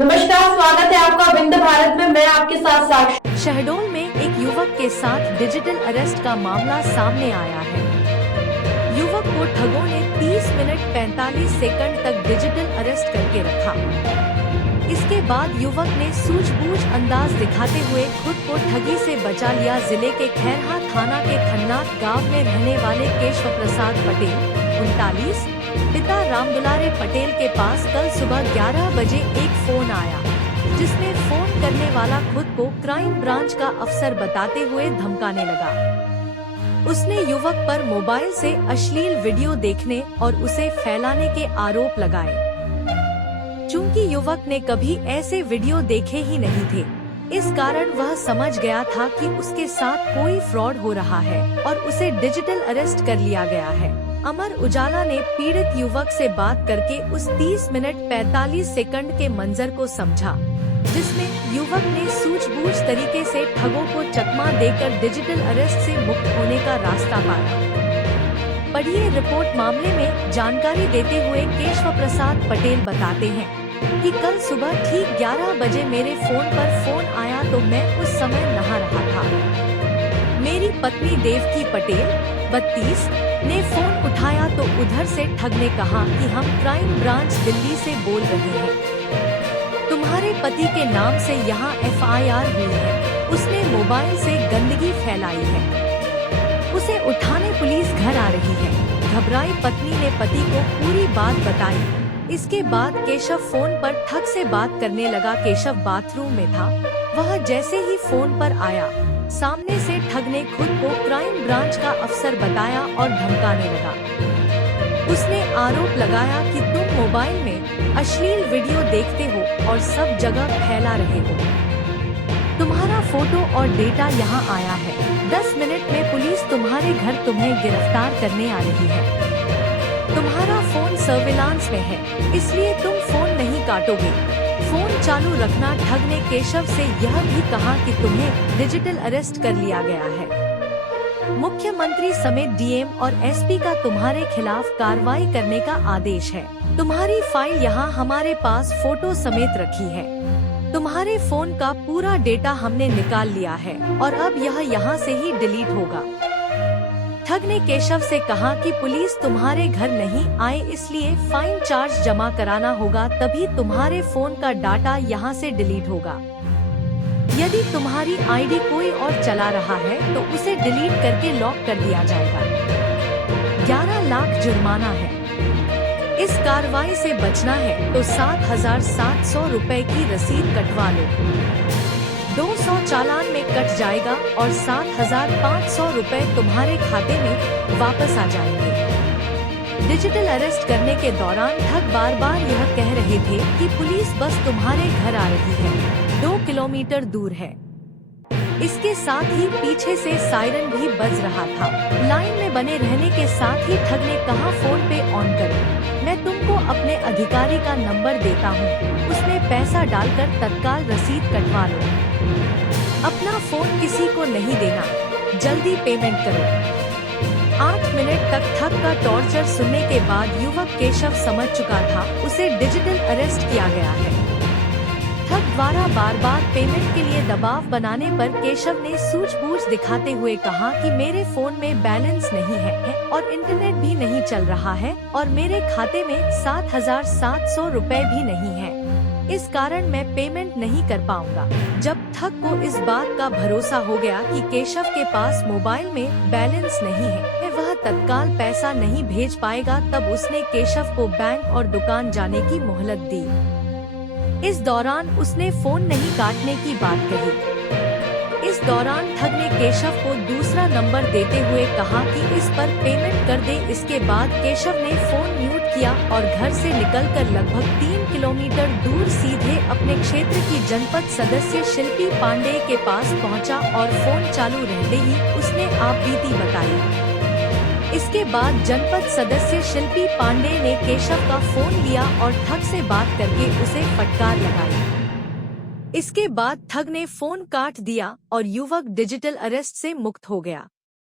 नमस्कार, स्वागत है आपका विंध्य भारत में। मैं आपके साथ साक्षी। शहडोल में एक युवक के साथ डिजिटल अरेस्ट का मामला सामने आया है। युवक को ठगों ने 30 मिनट 45 सेकंड तक डिजिटल अरेस्ट करके रखा। इसके बाद युवक ने सूझबूझ अंदाज दिखाते हुए खुद को ठगी से बचा लिया। जिले के खैरहा थाना के खन्नाथ गांव में रहने वाले केशव प्रसाद पटेल 39 पिता रामदुलारे पटेल के पास कल सुबह 11 बजे एक फोन आया, जिसमें फोन करने वाला खुद को क्राइम ब्रांच का अफसर बताते हुए धमकाने लगा। उसने युवक पर मोबाइल से अश्लील वीडियो देखने और उसे फैलाने के आरोप लगाए। चूंकि युवक ने कभी ऐसे वीडियो देखे ही नहीं थे, इस कारण वह समझ गया था कि उसके साथ कोई फ्रॉड हो रहा है और उसे डिजिटल अरेस्ट कर लिया गया है। अमर उजाला ने पीड़ित युवक से बात करके उस 30 मिनट 45 सेकंड के मंजर को समझा, जिसमें युवक ने सूझबूझ तरीके से ठगों को चकमा देकर डिजिटल अरेस्ट से मुक्त होने का रास्ता पाया। पढ़िए रिपोर्ट। मामले में जानकारी देते हुए केशव प्रसाद पटेल बताते हैं कि कल सुबह ठीक 11 बजे मेरे फोन पर फोन आया तो मैं उस समय नहा रहा था। मेरी पत्नी देवकी पटेल 32 ने फोन उठाया तो उधर से ठग ने कहा कि हम क्राइम ब्रांच दिल्ली से बोल रहे हैं, तुम्हारे पति के नाम से यहाँ FIR हुई है। उसने मोबाइल से गंदगी फैलाई है, उसे उठाने पुलिस घर आ रही है। घबराई पत्नी ने पति को पूरी बात बताई। इसके बाद केशव फोन पर ठग से बात करने लगा। केशव बाथरूम में था। वह जैसे ही फोन पर आया, सामने से ठग ने खुद को क्राइम ब्रांच का अफसर बताया और धमकाने लगा। उसने आरोप लगाया कि तुम मोबाइल में अश्लील वीडियो देखते हो और सब जगह फैला रहे हो। तुम्हारा फोटो और डेटा यहाँ आया है। 10 मिनट में पुलिस तुम्हारे घर तुम्हें गिरफ्तार करने आ रही है। तुम्हारा फोन सर्विलांस में है, इसलिए तुम फोन नहीं काटोगे। फोन चालू रखना। ठग ने केशव से यह भी कहा कि तुम्हें डिजिटल अरेस्ट कर लिया गया है। मुख्यमंत्री समेत DM और SP का तुम्हारे खिलाफ कार्रवाई करने का आदेश है। तुम्हारी फाइल यहाँ हमारे पास फोटो समेत रखी है। तुम्हारे फोन का पूरा डेटा हमने निकाल लिया है और अब यह यहाँ से ही डिलीट होगा। ठग ने केशव से कहा कि पुलिस तुम्हारे घर नहीं आए, इसलिए फाइन चार्ज जमा कराना होगा, तभी तुम्हारे फोन का डाटा यहाँ से डिलीट होगा। यदि तुम्हारी ID कोई और चला रहा है तो उसे डिलीट करके लॉक कर दिया जाएगा। 11 लाख जुर्माना है। इस कार्रवाई से बचना है तो 7,700 रुपए की रसीद कटवा लो। 200 चालान में कट जाएगा और 7,500 रुपए तुम्हारे खाते में वापस आ जाएंगे। डिजिटल अरेस्ट करने के दौरान ठग बार बार यह कह रहे थे कि पुलिस बस तुम्हारे घर आ रही है, 2 किलोमीटर दूर है। इसके साथ ही पीछे से सायरन भी बज रहा था। लाइन में बने रहने के साथ ही ठग ने कहा फोन पे ऑन करो, मैं तुमको अपने अधिकारी का नंबर देता हूँ, उसमें पैसा डालकर तत्काल रसीद कटवा लो। अपना फोन किसी को नहीं देना, जल्दी पेमेंट करो। 8 मिनट तक ठग का टॉर्चर सुनने के बाद युवक केशव समझ चुका था उसे डिजिटल अरेस्ट किया गया है। ठग द्वारा बार बार पेमेंट के लिए दबाव बनाने पर केशव ने सूझबूझ दिखाते हुए कहा कि मेरे फोन में बैलेंस नहीं है और इंटरनेट भी नहीं चल रहा है और मेरे खाते में 7,700 रुपए भी नहीं है, इस कारण मैं पेमेंट नहीं कर पाऊंगा। जब ठग को इस बात का भरोसा हो गया कि केशव के पास मोबाइल में बैलेंस नहीं है, वह तत्काल पैसा नहीं भेज पाएगा, तब उसने केशव को बैंक और दुकान जाने की मोहलत दी। इस दौरान उसने फोन नहीं काटने की बात कही। इस दौरान ठग ने केशव को दूसरा नंबर देते हुए कहा कि इस पर पेमेंट कर दे। इसके बाद केशव ने फोन म्यूट किया और घर से निकलकर लगभग 3 किलोमीटर दूर सीधे अपने क्षेत्र की जनपद सदस्य शिल्पी पांडे के पास पहुंचा और फोन चालू रहते ही उसने आपबीती बताई। इसके बाद जनपद सदस्य शिल्पी पांडे ने केशव का फोन लिया और ठग से बात करके उसे फटकार लगाई। इसके बाद ठग ने फोन काट दिया और युवक डिजिटल अरेस्ट से मुक्त हो गया।